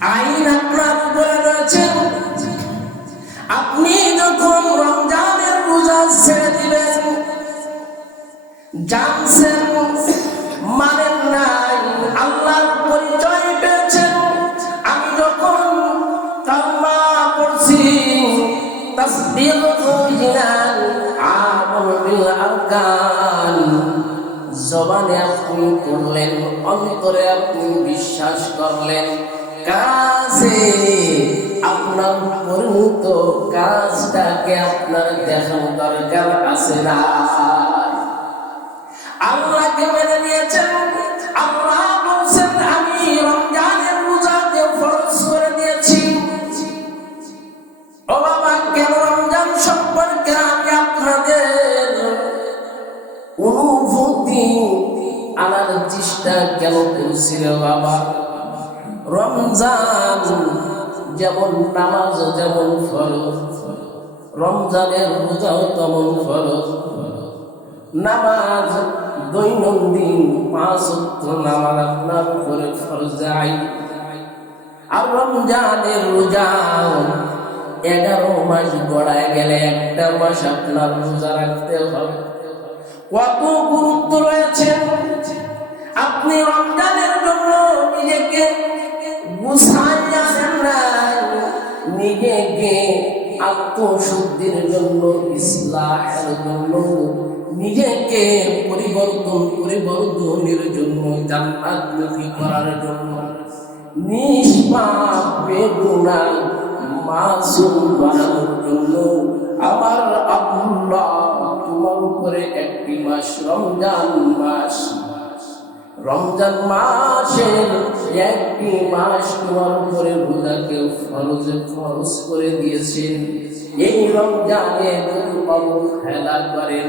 আইন আপনার উপরে রয়েছে। আপনি যখন রমজানের রোজা ছেড়ে দিবেন, জানছেন মানেন নাই, আল্লাহর পরিচয় পেয়েছেন। আমি যখন কালমা পড়ছি, তাসবিহ করিলেন, আমল বিল আরকান, জবানে আপনি করলেন, অন্তরে আপনি বিশ্বাস করলেন, কাজে আপনার পরিণত কাজটাকে আপনার দেখানো দরকার আছে না? আল্লাহকে মেনে নিয়েছেন। আল্লাহ বলছেন আমি রমজানের রোজাকে ফরজ করে দিয়েছি। ও বাবা, কেন রমজান সম্পর্কে আমি আপনাদের অনুভূতি আনার চেষ্টা কেন করছি রে বাবা? রমজান যেমন নামাজ যেমন ফরজ, রমজানের রোজাও তেমন ফরজ। নামাজ দৈনন্দিন 5 ওয়াক্ত নামাজ আপনার উপরে ফরজ আইন। আর রমজানের রোজা 11 মাস গড়ায় গেলে একটা মাস আপনার রোজা রাখতে হবে। কত গুরুত্ব রয়েছে! আপনি রমজানের জন্য নিজেকে গুছাইয়া নেন না, নিজেকে আত্মশুদ্ধির জন্য, ইসলাহের জন্য, নিজেকে পরিবর্তনের জন্য, জান্নাতমুখী করার জন্য, নিষ্পাপ বেগুনাহ মাসুম বানানোর জন্য আমার আল্লাহ তোমার উপরে একটি মাস রমজান মাস, রমজান মাসের একটি মাস তোমার উপরে রোজাকে ফরজ করে দিয়েছেন। এই রমজানে যদি অবহেলা করেন,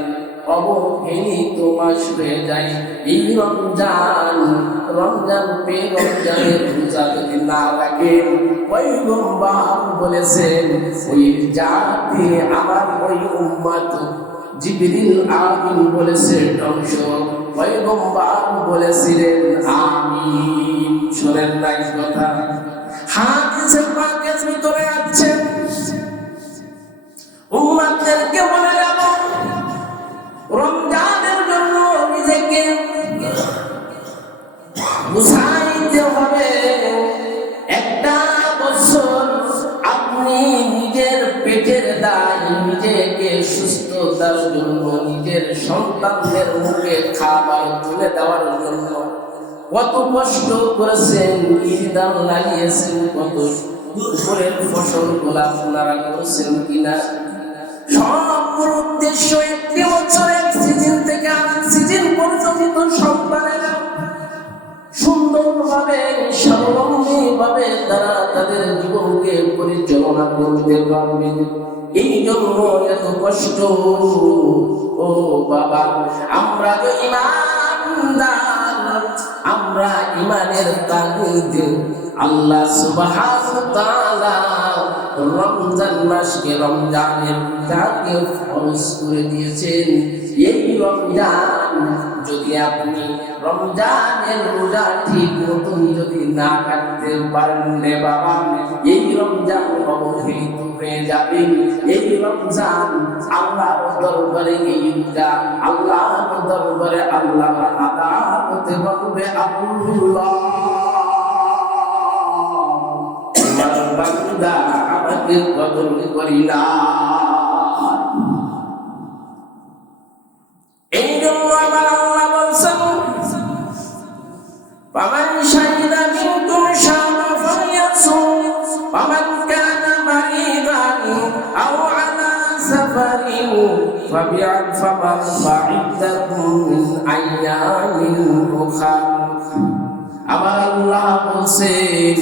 অবহেলিত মাস হয়ে যায় এই রমজান। রমজান পেয়ে রমজানের রোজা যদি না রাখেন, পয়গম্বর বলেছেন ওই জাতি আমার ওই উম্মত, জিবরিল আমিন বলেছে ধ্বংস, পয়গম্বর বলেছিলেন আমিন। শোনেন না এই কথা, হাদিসে পাকের ভিতরে আছে। উম্মতদেরকে বলে যাব রমজানের জন্য নিজেকে বুঝাইতে হবে। একটা বছর আপনি নিজের পেটের দায়, নিজেকে সুস্থতার জন্য, নিজের সন্তানদের মুখে খাবার তুলে দেওয়ার জন্য কত কষ্ট করেছেন, ইরদান লাগিয়েছেন, কত উপরের ফসলগুলো আপনারা করেছেন কিনা? সব উদ্দেশ্য একটি বছরের সিজন থেকে আরেক সিজন পর্যন্ত সন্তানেরা সুন্দরভাবে স্বাবলম্বীভাবে তারা তাদের জীবনকে পরিচালনা করতে পারবে। এই জন্য এত কষ্ট। ও বাবা, আমরা যে ঈমানদার, আমরা ঈমানের তাগিদে আল্লাহ সুবহানাহু ওয়া তাআলা রমজান মাসকে রমজানের রোজাকে ফরজ করে দিয়েছেন। এই রমজান যদি আপনি রমজানের রোজা ঠিক মতন যদি না কাটতে পারেন রে বাবা, এই রমজান অবহেলিত হয়ে যাবে। এই রমজান আল্লাহর দরবারে, এই রোজা আল্লাহর দরবারে আল্লাহ আদা করতে পারবে। আল্লাহ তোমার বান্দা আমাকে কদর করি না। এই জন্য আমার আল্লাহ বলছেন ফামান শাহিদা মিনকুম শাহরা ফালইয়াসুম ফামান কানা মারিদান আও আলা সাফারিন ফাইদ্দাতুম মিন আইয়ামিন উখরা। আমার আল্লাহ বলছেন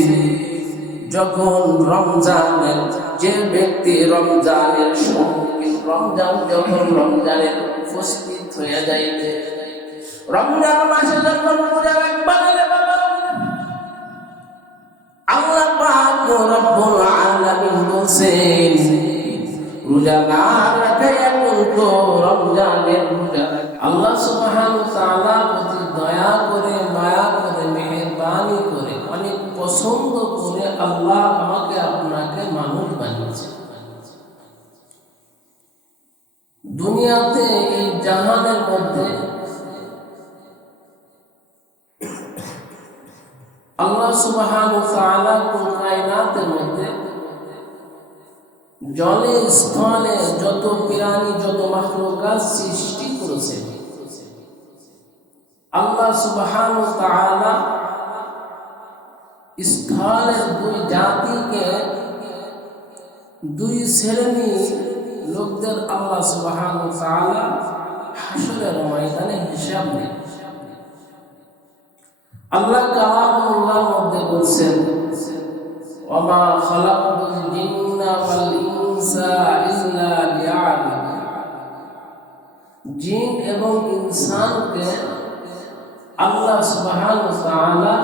যখন রমজানের যে ব্যক্তি রমজানের সম্মুখীন, রমজান যখন রমজানের উপস্থিত হয়ে যাইবে, রমজান মাসে যখন রোজা রাখবেন রে বাবা, আল্লাহ পাক রব্বুল আলামিন বলেন রোজা না রাখে এখন তো রমজানের রোজা আল্লাহ সুবহানাহু ওয়া তাআলা প্রতি দয়া করে, মায়া করে, মেহেরবানি করে অনেক পছন্দ করে আল্লাহ আমাকে আপনাকে মানুষ বানিয়েছে। দুনিয়াতে এই জাহানের মধ্যে আল্লাহ সুবহানাহু ওয়া তাআলা কায়নাতের মধ্যে জলে স্থলে যত প্রাণী যত মাখলুকাত সৃষ্টি করেছেন, আল্লাহ সুবহানাহু ওয়া তাআলা স্থলের দুই জাতিকে দুই শ্রেণী লোকদের আল্লাহ সুবহানাহু ওয়া তাআলা হাসরের ময়দানে হিসাব নেন। আল্লাহ কালামুল্লাহর মধ্যে বলছেন, ওয়ামা খালাকতুল জিন্না ওয়াল ইনসা ইল্লা লিয়াবুদুন। জিন এবং ইনসানকে আল্লাহ সুবহানাহু ওয়া তাআলা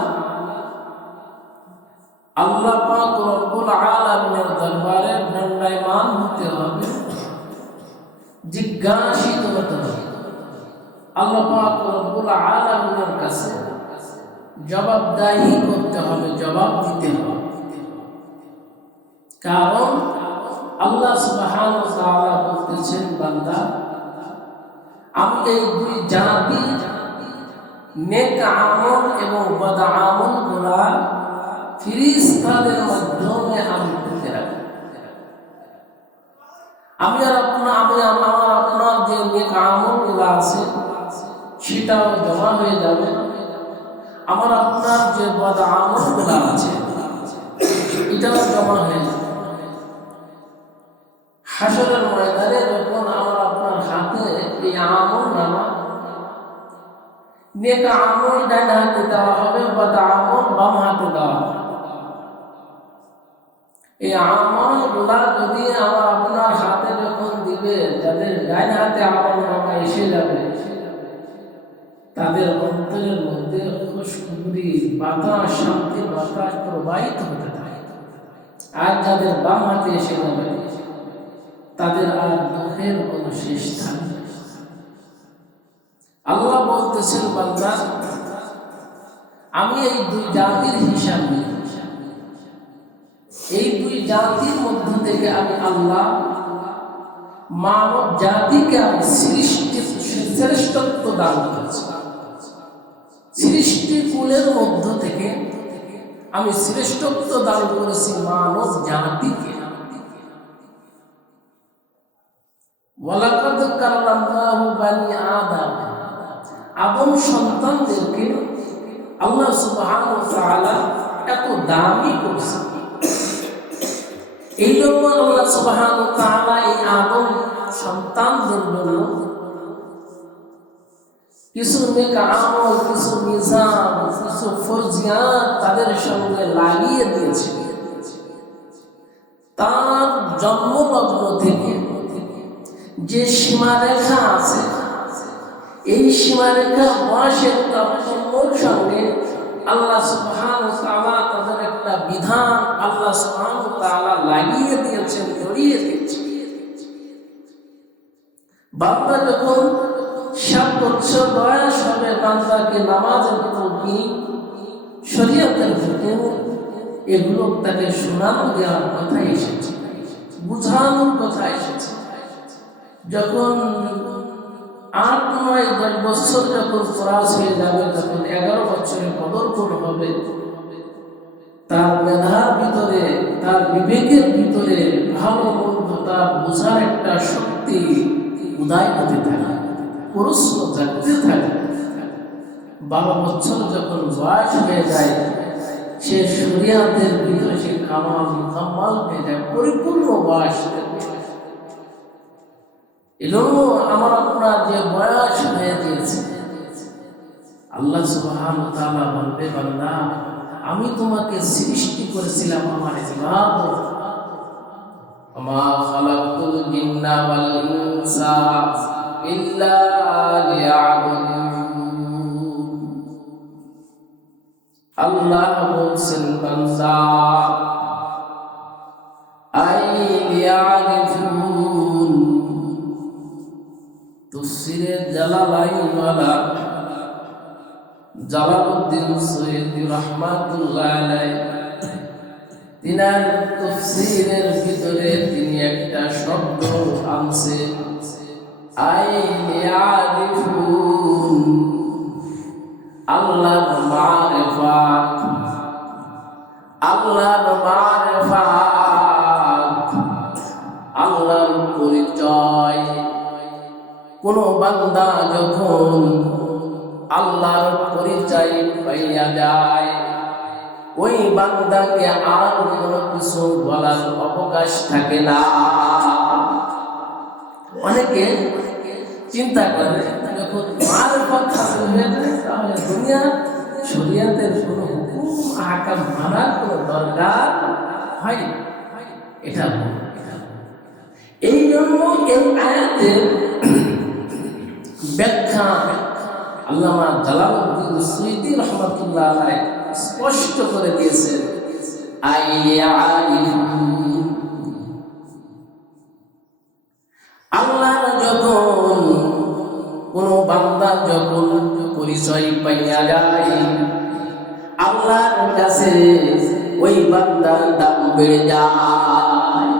আল্লাহ পাক রব্বুল আলামিনের দরবারে দণ্ডায়মান হতে হবে, জিজ্ঞাসিত হতে হবে। আল্লাহ পাক রব্বুল আলামিনের কাছে জবাবদাহি করতে হবে, জবাব দিতে হবে। কারণ আল্লাহ সুবহানাহু ওয়া তাআলা বলতেছেন, বান্দা আমি এই দুই জাতি নেক আমল এবং বদ আমল গুলা ফেরেশতাদের মাধ্যমে আমি পেতে রাখি। আমি আর আপনার যে নেক আমল গুলা আছে সেটাও জমা হয়ে যাবে, আমার আপনার যে বদ আমল গুলা আছে এটাও জমা হয়ে যাবে। হাসরের ময়দানে যখন আমার আপনার হাতে এই আমল নামা, নেক আমল ডান হাতে দেওয়া হবে, বদ আমল বাম হাতে দেওয়া হবে। এই আমল গুলা যদি আমার আপনার হাতে যখন দিবে, যাদের ডান হাতে আমল নামা এসে যাবে তাদের অন্তরের মধ্যে খুশখুশি বাতাস, শান্তি বাতাস প্রবাহিত হতে থাকে। আর যাদের বাম হাতে এসে যাবে তাদের আর দুঃখের কোনো শেষ থাকবে। আল্লাহ বলতেছেন, বান্দা আমি এই দুই জাতির হিসাব নিই। এই দুই জাতির মধ্য থেকে আমি আল্লাহ মানব জাতিকে আমি শ্রেষ্ঠত্ব দান করেছি। সৃষ্টি কুলের মধ্য থেকে আমি শ্রেষ্ঠত্ব দান করেছি মানব জাতিকে। ওয়ালাকাদ কাররামনাহু বানি আদম, আদম সন্তানদেরকে আল্লাহ সুবহানাহু ওয়া তাআলা এত দামি করেছে। এই জন্য আল্লাহ সুবহানাহু ওয়া তাআলা এই আদম সন্তানদের জন্য কিছু নেক আমল, কিছু নিজাম, কিছু ফরজিয়াত তাদের সঙ্গে লাগিয়ে দিয়েছে। তার জন্মলগ্ন থেকে যে সীমারেখা আছে, এই সীমারেখা বয়সের তারতম্যের সঙ্গে আল্লাহ সুবহানাহু ওয়া তাআলা তাদের একটা বিধান আল্লাহ সুবহানাহু ওয়া তাআলা লাগিয়ে দিয়েছেন, জড়িয়ে দিয়েছেন। বান্দা যখন 7 বছর বয়স হবে, বান্দাকে নামাজের তৌকিদ, শরীয়তের হুকুম এগুলো তাকে শোনানো দেওয়ার কথা এসেছে, বুঝানোর কথা এসেছে। যখন 8, 9, 10 বছর যখন ক্রাস হয়ে যাবে, তখন 11 বছরে পদার্পণ হবে, তার মেধার ভিতরে, তার বিবেকের ভিতরে ভালো মন্দ তার বোঝার একটা শক্তি উদয় হতে থাকে, প্রশ্ন জাগতে থাকে। 12 বছর যখন বয়স হয়ে যায়, সে শরীয়তের ভিতরে সে কামাল মুকাম্মাল হয়ে যায়, পরিপূর্ণ বয়স। এজন্য আমার আপনার যে বয়স হয়ে গিয়েছে, আল্লাহ সুবহানাহু ওয়া তাআলা বলবে, বান্দা আমি তোমাকে সৃষ্টি করেছিলাম আমার ইবাদত। আমা খালাকতুল জিন্না ওয়াল ইনসা ইল্লা লিয়াবুদুন। আল্লাহ বলছেন, বান্দা আই লিয়ারিফুন। তাফসীরে জালালাইন ওয়ালা জালালউদ্দিন সৈয়দী রাহমাতুল্লাহ আলাইহি তিনার তাফসীরের ভিতরে তিনি একটা শব্দ আনছে, আইয়ারিফুন, আল্লাহর মারিফাত, আল্লাহর মারিফাত, আল্লাহর পরিচয়। কোন বান্দা যখন আল্লাহর পরিচয় পাইয়া যায়, ওই বান্দাকে আর কোনো কিছু বলার অবকাশ থাকে না। অনেকে চিন্তা করে যখন মারিফাত হাসিল হয়ে যায় তাহলে দুনিয়া শরীয়তের কোনো হুকুম আহকাম মানার কোনো দরকার হয় না। এটা এই জন্য এই আয়াতের ব্যাখ্যা আল্লামা জালালউদ্দিন সুয়ুতী রাহমাতুল্লাহ আলাইহি স্পষ্ট করে দিয়েছেন, আল্লাহ যখন কোন বান্দা যখন পরিচয় পাইয়া যায়, আল্লাহর কাছে ওই বান্দার দাম বেড়ে যায়।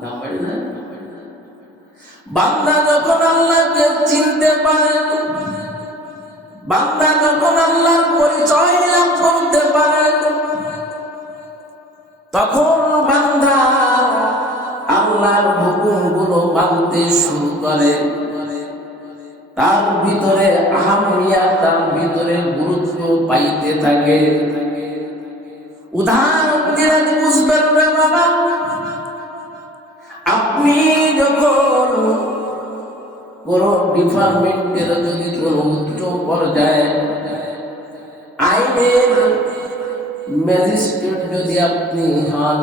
দাম বেড়ে যায়। বান্দা যখন আল্লাহকে চিনতে পারে, বান্দা যখন আল্লাহর পরিচয় লাভ করতে পারে, তখন বান্দা আল্লাহর হুকুমগুলো মানতে শুরু করে। তার ভিতরে আহামিয়াত, তার ভিতরে গুরুত্ব পাইতে থাকে। উদাহরণ দিলে বুঝবেন না বাবা, আপনি যখন কোন ডিপার্টমেন্টের যদি কোন উচ্চ পর্যায়ে আইনের ম্যাজিস্ট্রেট যদি আপনি হন,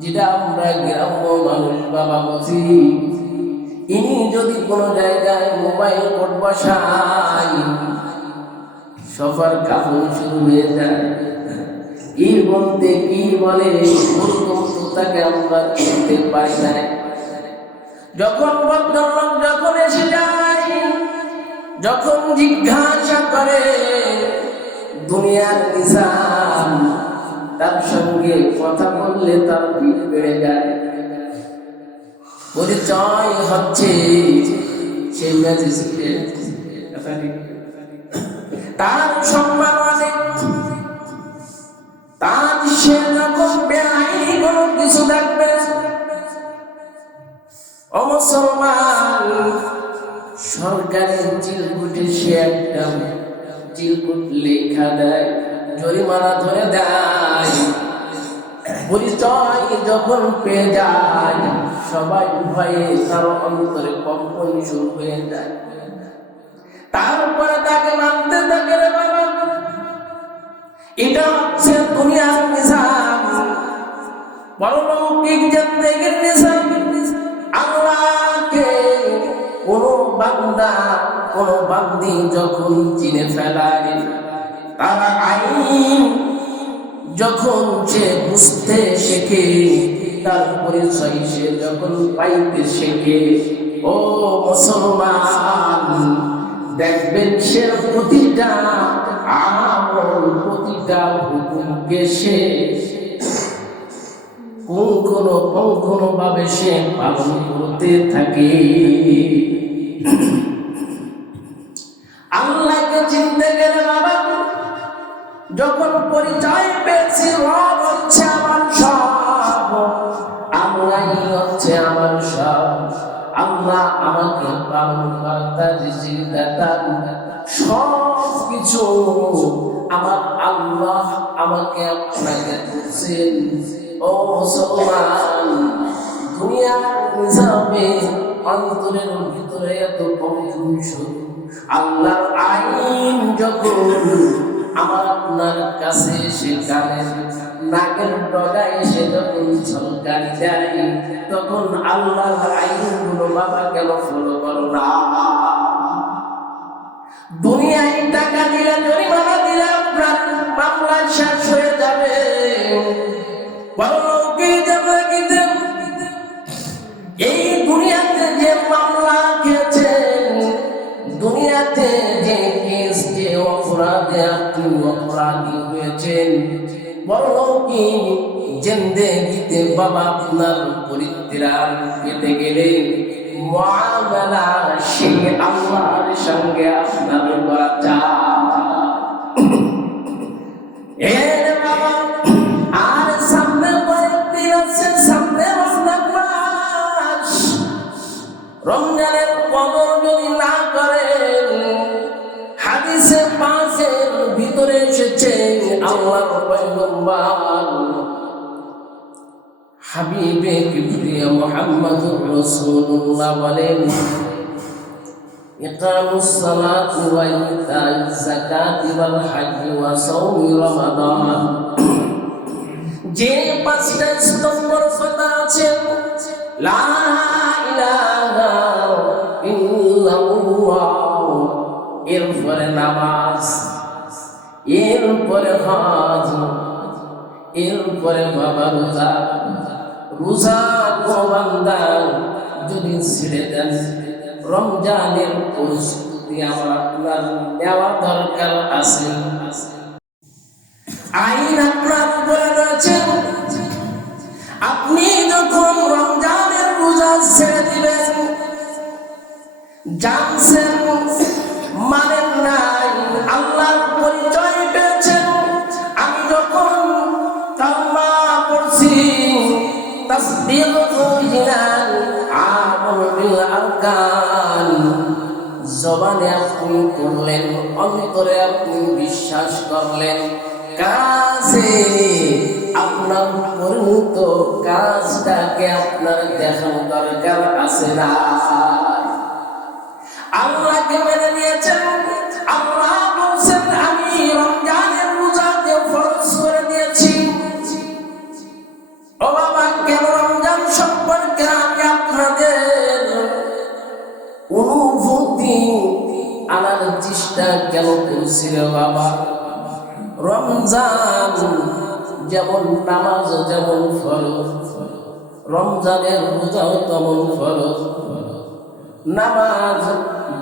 যেটা আমরা গ্রাম্য মানুষ বাবা বুঝি, ইনি যদি কোনো জায়গায় মোবাইল কোর্ট বসাই, সবার কাপড় শুরু হয়ে যায়। কি বলতে কি বলে তাকে আমরা চিনতে পারি না। যখন ভদ্রলোক যখন এসে যায়, যখন জিজ্ঞাসা করে দুনিয়ার নিজাম, তার সঙ্গে কথা বললে তার ভিড় বেড়ে যায়। পরিচয় হচ্ছে সেই ম্যাজিস্ট্রেট, তার সম্মান অনেক। তার সে রকম বেআইনি কোনো কিছু দেখবে, ও মুসলমান, সরকারি চিলকুটে সে একটা চিলকুট লেখা দেয়, জরিমানা ধরে দেয়। পরিচয় যখন পেয়ে যায়, সবাই ভয়ে তার অন্তরে কম্পন শুরু হয়ে যায়। তারপরে তাকে মানতে থাকে, রে বাবা, এটা হচ্ছে দুনিয়ার নিজাম, পরলৌকিক জিন্দেগির নিজাম। আল্লাহকে কোন বান্দা কোন বান্দি যখন চিনে ফেলায়, তারা আইন যখন সে বুঝতে শেখে, তার পরিচয় সে যখন পাইতে শেখে, ও মুসলমান, দেখবেন সে প্রতিটা আমল, প্রতিটা হুকুমকে সে পুঙ্খানুপুঙ্খ ভাবে সে পালন করতে থাকে। আল্লাহকে চিনতে গেলে বাবা, যখন পরিচয় পেয়েছি রব হচ্ছে আমার সব, আল্লাহই হচ্ছে আমার সব, আল্লাহ আমাকে পালন কর্তা, রিজিক দাতা, সব কিছু আমার আল্লাহ আমাকে আপনাকে দিয়েছেন। ও মুসলমান, দুনিয়ার নিজামে অন্তরের ভিতরে এত কনফিউশন, আল্লাহর আইন যখন আমার আপনার কাছে এসে কানের নাকের ডগায় এসে যখন সরকারি যায়, তখন আল্লাহর আইনগুলো বাবা কেন ফলো করো না? দুনিয়ায় টাকা দিলে, জরিমানা দিলে আপনার মামলা শেষ হয়ে যাবে। এই দুনিয়াতে যে মামলা খেয়েছেন, দুনিয়াতে যে কেস যে পরলোকে জিন্দেগিতে বাবা আপনার পরিত্রাণ পেতে গেলে মুআমালা সেই আল্লাহর সঙ্গে আপনার করা এর বাবা আর সামনে কয়েকদিন আছে, সামনে মাস রমজানের কদর যদি না করেন, হাদিসে পাকের ভিতরে এসেছে আল্লাহর পয়গম্বর হাবিবে কিবরিয়া মুহাম্মদুর রাসূলুল্লাহ বলেন, ইকামুস সালাতি ওয়া ইতাইজ যাকাতি ওয়াল হজ্জি ওয়া সাওমি রমাদান, যে পাঁচটা স্তম্ভর কথা আছে, লা ইলাহা ইল্লাল্লাহ, এরপরে নামাজ, এরপরে হজ, এরপরে বাবা রোজা। রোজা কোন বান্দা যদি ছেড়ে দেন, রমজানের প্রস্তুতি আমার আপনার নেওয়া দরকার আছে। আইন আপনার উপরে রয়েছে, আপনি যখন রমজানের রোজা ছেড়ে দিবেন, জানছেন মানেন নাই, আল্লাহর পরিচয় পেয়েছেন। আমি যখন কালমা পড়ছি, তাসবিহ করিলাম, আমল বিল আরকান, জবানে আপনি করলেন, অন্তরে আপনি বিশ্বাস করলেন, কাজে আপনার পরিণত কাজটাকে আপনার দেখানো দরকার আছে না? আল্লাহকে মেনে নিয়েছেন। আল্লাহ বলছেন, আমি রমজানের রোজাকে ফরজ করে দিয়েছি। ও বাবা, কেন রমজান সম্পর্কে আমি আপনাদের অনুভূতি আনার চেষ্টা কেন করছি রে বাবা? রমজান যেমন নামাজ যেমন ফরজ, রমজানের রোজাও তেমন ফরজ। নামাজ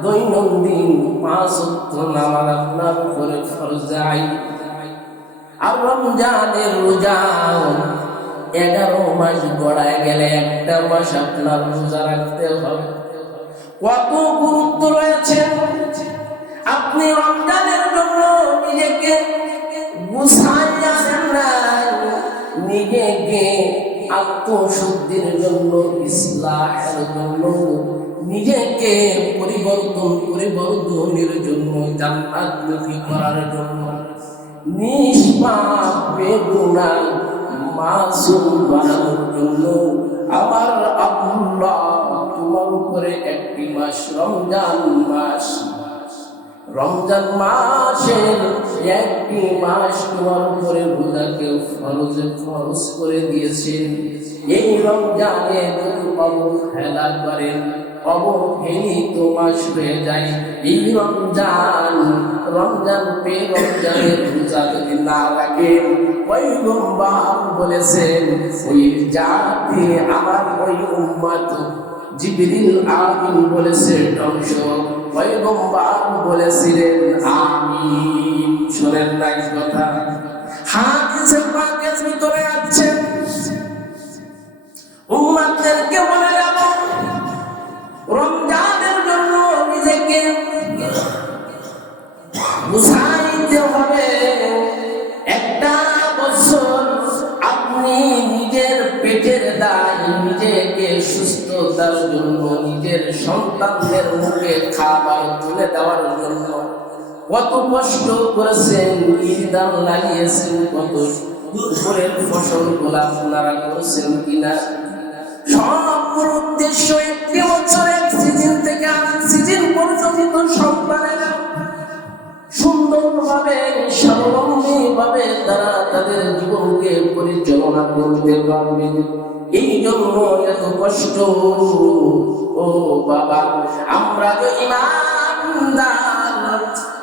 দৈনন্দিন 5 ওয়াক্ত নামাজ আপনার উপরে ফরজ আইন। আর রমজানের রোজা 11 মাস গড়ায় গেলে একটা মাস আপনার রোজা রাখতে হবে। কত গুরুত্ব রয়েছে! আপনি রমজানের জন্য নিজেকে গুছাইয়া নেন নাই, নিজেকে আত্মশুদ্ধির জন্য, ইসলাহের জন্য, নিজেকে পরিবর্তনের জন্য, জান্নাতমুখী করার জন্য, নিষ্পাপ বেগুনাহ মাসুম বানানোর জন্য আমার আল্লাহ তোমার উপরে একটি মাস, রমজান মাস, রমজান মাসের একটি মাস তোমার উপরে রোজাকে ফরজ করে দিয়েছেন। এই রমজানে যদি অবহেলা করেন, অবহেলিত মাস হয়ে যায় এই রমজান। রমজান পেয়ে রমজানের রোজা যদি না রাখেন, পয়গম্বর বলেছেন, ওই জাতি আমার ওই উম্মত, জিবরিল আমিন বলেছে ধ্বংস, পয়গম্বর বলেছিলেন আমিন। শোনেন না এই কথা, হাদিসে পাকের ভিতরে আছে, উম্মতদেরকে বলে যাব, রমজানের জন্য নিজেকে বুঝাইতে হবে। একটা বছর আপনি নিজের পেটের দায়, নিজেকে সুস্থতার জন্য, নিজের সন্তানদের মুখে খাবার তুলে দেওয়ার জন্য কত কষ্ট করেছেন, ইলদান লাগিয়েছেন, কত দুপুরের ফসলগুলো আপনারা করেছেন কিনা? সবগুলোর উদ্দেশ্য একটি বছরের সিজন থেকে আরেক সিজন পর্যন্ত সন্তানেরা সুন্দরভাবে, স্বাবলম্বীভাবে তারা তাদের জীবনকে পরিচালনা করতে পারবে। এই জন্য এত কষ্ট। ও বাবা, আমরা যে ঈমানদার,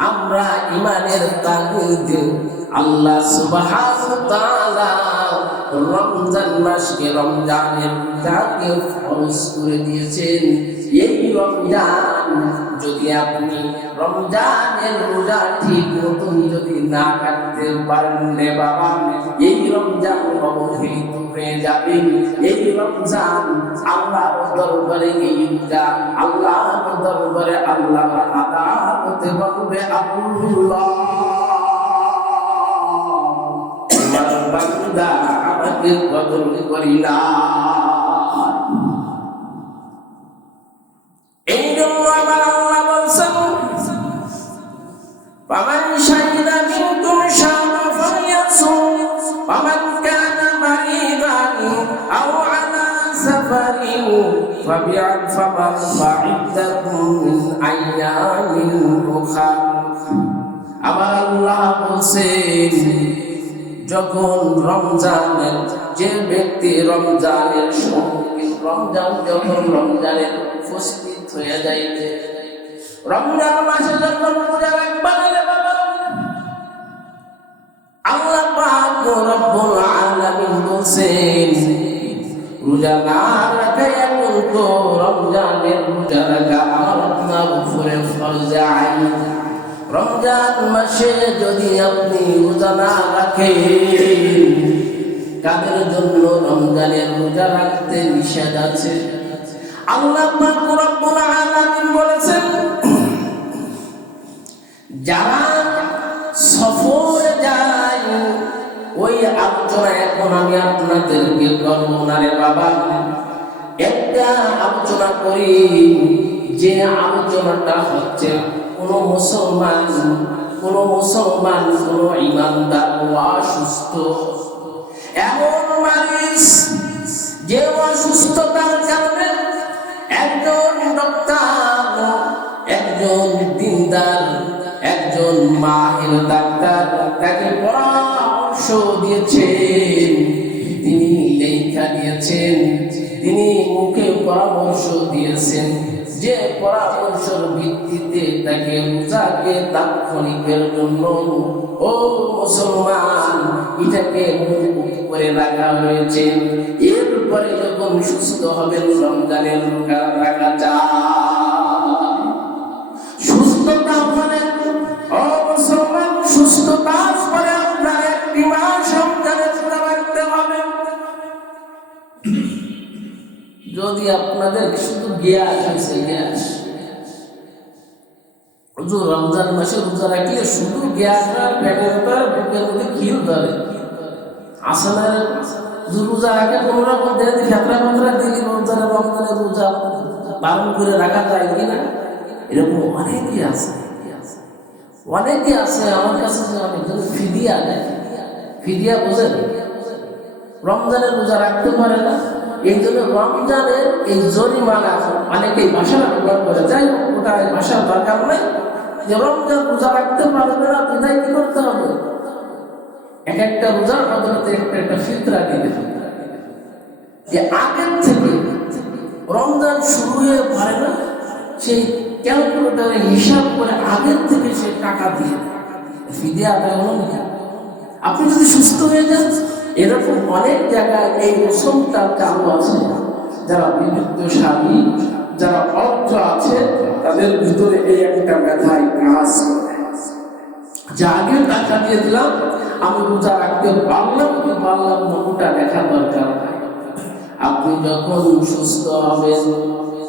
আমরা ঈমানের তাগিদে আল্লাহ সুবহানাহু ওয়া তাআলা রমজান মাসকে রমজানের রোজাকে ফরজ করে দিয়েছেন। এই রমজান যদি আপনি রমজানের রোজা ঠিক মতন যদি না কাটতে পারেন রে বাবা, এই রমজান অবহেলিত হয়ে যাবে। এই রমজান আল্লাহর দরবারে, এই রোজা আল্লাহর দরবারে আল্লাহ আদালতে বলবে, আল্লাহ আমার বান্দা আমাকে কদর করি না। এই জন্য আমার আল্লাহ বলছেন, ফামান শাহিদা মিনকুম শাহরা ফালইয়াসুম ওয়ামান কানা মারিদান আও আলা সাফারিন ফাইদ্দাতুম মিন আইয়ামিন উখরা। আমার আল্লাহ বলছেন, যখন রমজানের যে ব্যক্তি রমজানের সম্মুখীন, রমজানের উপস্থিত হয়ে যাইবে, রমজান মাসে যখন রোজা রাখবা রে বাবা, আল্লাহ পাক রব্বুল আলামিন বলছেন, রোজা না রাখা এখন তো রমজানের রোজা রাখা আপনার উপরে ফরজ আইন। রমজান মাসে যদি আপনি রোজা না রাখেন, কাদের জন্য রমজানের রোজা রাখতে নিষেধ আছে? আল্লাহ পাক রব্বুল আলামিন বলেছেন, যারা সফরে যায়, ওই আলোচনা এখন আমি আপনাদেরকে করব না রে বাবা। একটা আলোচনা করি, যে আলোচনাটা হচ্ছে কোন মুসলমান কোন ইমানদার অসুস্থ, এমন মানুষ যে অসুস্থতার কারণে একজন ডক্টর, একজন দিনদার, একজন মাহির ডাক্তার তাকে পরামর্শ দিয়েছেন, তিনি লেখা দিয়েছেন, তিনি মুখে পরামর্শ দিয়েছেন, যে পরামর্শের ভিত্তিতে তাকে রোজাকে তাৎক্ষণিকের জন্য, ও মুসলমান, এটাকে মুখ করে রাখা হয়েছে। এরপরে যখন সুস্থ হবেন রমজানের রোজা রাখা যায়। সুস্থতা মানে, ও মুসলমান, সুস্থতার পরে আপনার একটি মাস রমজানের রোজা রাখতে হবে। যদি আপনাদের শুধু গ্যাস আছে, গ্যাস, রমজান মাসে রোজা রাখলে শুধু গ্যাস আর পেটের উপর বুকের মধ্যে খিল ধরে, আসলে রোজা রাখে কোন রকম যাত্রা মাত্রা দিলি রমজানের রোজা পালন করে রাখা যায় কিনা, এরকম অনেকে আছে। আমার কাছে অনেকজন ফিদিয়া দেয়, ফিদিয়া বোঝেন, রমজানের রোজা রাখতে পারে না, এই জন্য রমজানের এই জরিমানা অনেকেই ভাষা ব্যবহার করে যায়, ওটা ভাষার দরকার নাই, যে রমজান রোজা রাখতে পারবে না, বিদায় কি করতে হবে, এক একটা রোজার বদলে একটা ফিতরা দিতে হবে। যে আগের থেকে রমজান শুরু হয়ে পারে না, সেই ক্যালকুলেটারে হিসাব করে আগের থেকে সে টাকা দিয়ে ফিদিয়া আদায় হলো না। আপনি যদি সুস্থ হয়ে যান, এরকম অনেক জায়গায় এই মৌসুমটা চালু আছে। যারা বিবিধশালী, যারা অর্থ আছে, তাদের ভিতরে এই একটা ব্যথায় কাজ করে, যে আগে টাকা দিয়ে দিলাম, আমি রোজা রাখতে পারলাম কি পারলাম না, ওটা দেখা দরকার। আপনি যখন সুস্থ হবেন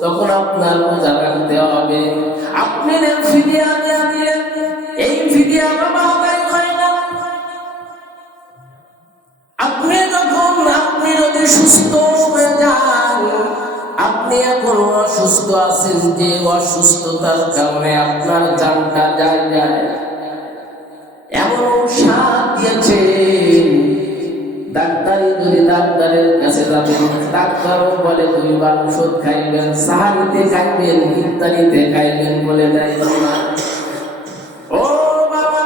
তখন আপনার রোজা রাখতে হবে। আপনি ফিদিয়া দিলেন, এই ফিদিয়া বাবা আদায় হয় না। আপনি যদি সুস্থ হয়ে যান, আপনি এখন অসুস্থ আছেন, যে অসুস্থতার কারণে আপনার জানটা যায়, এমন ঔষধ দিয়েছেন, ডাক্তারের কাছে যাবেন, ডাক্তারও বলে 2 বার ওষুধ খাইবেন, সাহারিতে খাইবেন, ইফতারিতে খাইবেন, বলে দেয় না। ও বাবা,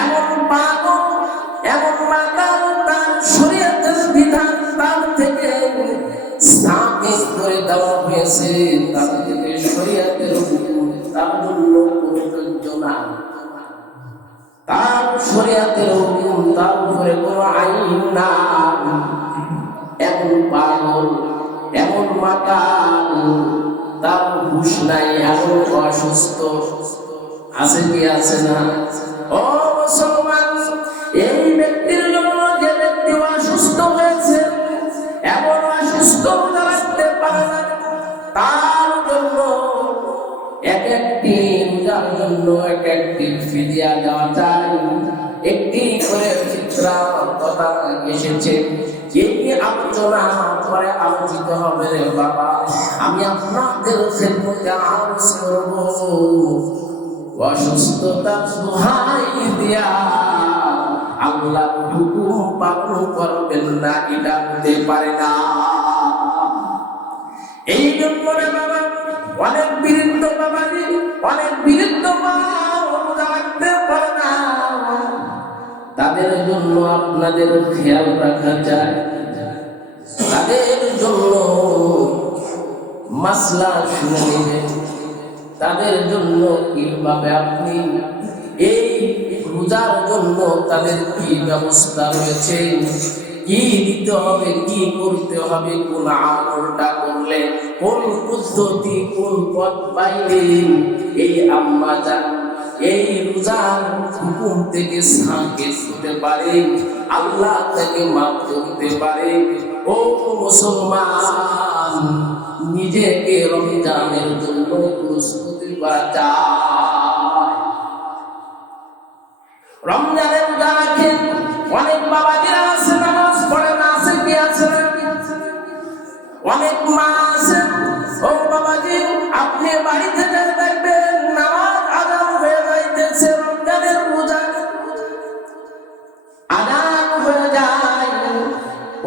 এমন পাগল, এমন মাতাল, তার শরীয়তের বিধান তার থেকে সাকিত করে দেওয়া হয়েছে, তার থেকে শরীয়তের হুকুম তার জন্য প্রযোজ্য না, তার শরীয়তের হুকুম তার উপরে কোনো আইন না, এমন পাগল, এমন মাতাল, তার হুঁশ নাই, এমন অসুস্থ আছে কি আছে না? ও মুসলমান, এই ব্যক্তির জন্য, যে ব্যক্তি অসুস্থ হয়েছে, এমন অসুস্থ দাঁড়াতে পারে না, তার জন্য এক একটি রোজার জন্য এক একটি ফিদিয়া দেওয়া যায়। একটি করে ফিতরা কথা এসেছে, এই আলোচনা করে আলোচিত হবে। রে বাবা, আমি আপনাদের খেদমতে আরজ করব, অসুস্থতা দোহাই দিয়া আল্লাহর হুকুম পালন করবেন না, এটা হতে পারে না। এই জন্য রে বাবা, অনেক বৃদ্ধ বাবাজি, অনেক বৃদ্ধ মা রোজা রাখতে পারে না, তাদের জন্য আপনাদের খেয়াল রাখা যায়। তাদের জন্য মাসলা শুনে নেবেন, তাদের জন্য কিভাবে আপনি এই রোজার জন্য তাদের কি ব্যবস্থা রয়েছে, কি দিতে হবে, কি করতে হবে, কোন আমলটা করলে, কোন পদ্ধতি, কোন পথ বাইরে এই আম্মা জান এই রোজার হুকুম থেকে সাকেত হতে পারে, আল্লাহ তাকে মাফ করতে পারে। ও মুসলমান, নিজেকে রমজানের জন্য প্রস্তুতি করা যায়। রমজানে রোজা রাখেন অনেক বাবাজিরা আছে, নামাজ পড়ে না, আছে কি আছে না? অনেক মা আছে, ও বাবাজি আপনি বাড়িতে দেখবেন নামাজ আদান হয়ে যাইতেছে, রমজানের রোজা আদান হয়ে যায়,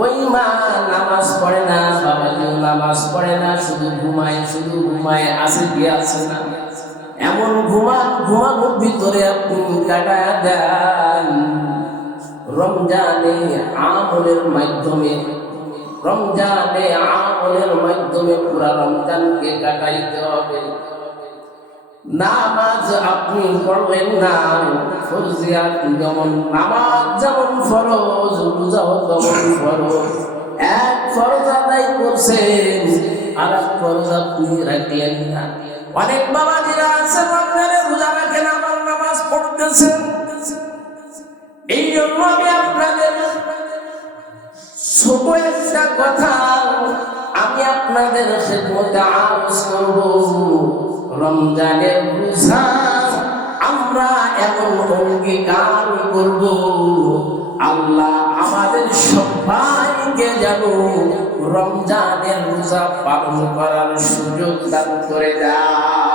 ওই মা নামাজ পড়ে না, বাবাজিও নামাজ পড়ে না, শুধু ঘুমায়, শুধু ঘুমায়, আছে কি আছে না? এমন ঘুমানোর ভিতরে আপনি কাটায় দেন। রমজানে আমলের মাধ্যমে, রমজানে আমলের মাধ্যমে পুরা রমজানকে কাটাইতে হবে। নামাজ আপনি পড়লেন না, ফরজিয়াত যেমন নামাজ যেমন ফরজ, রোজাও তেমন ফরজ। এক ফরজ আদায় করছেন, আর এক ফরজ আপনি রাখলেন না। অনেক বাবাজিরা আছে রমজানে রোজা রাখেন, আবার নামাজ পড়তেছেন। এই জন্য আমি আপনাদের ছোট একটা কথা আমি আপনাদের খেদমতে আরজ করব। রমজানের রোজা আমরা এমন অঙ্গীকার করব, আল্লাহ আমাদের সবাইকে যেন রমজানের রোজা পালন করার সুযোগ দান করে দেয়।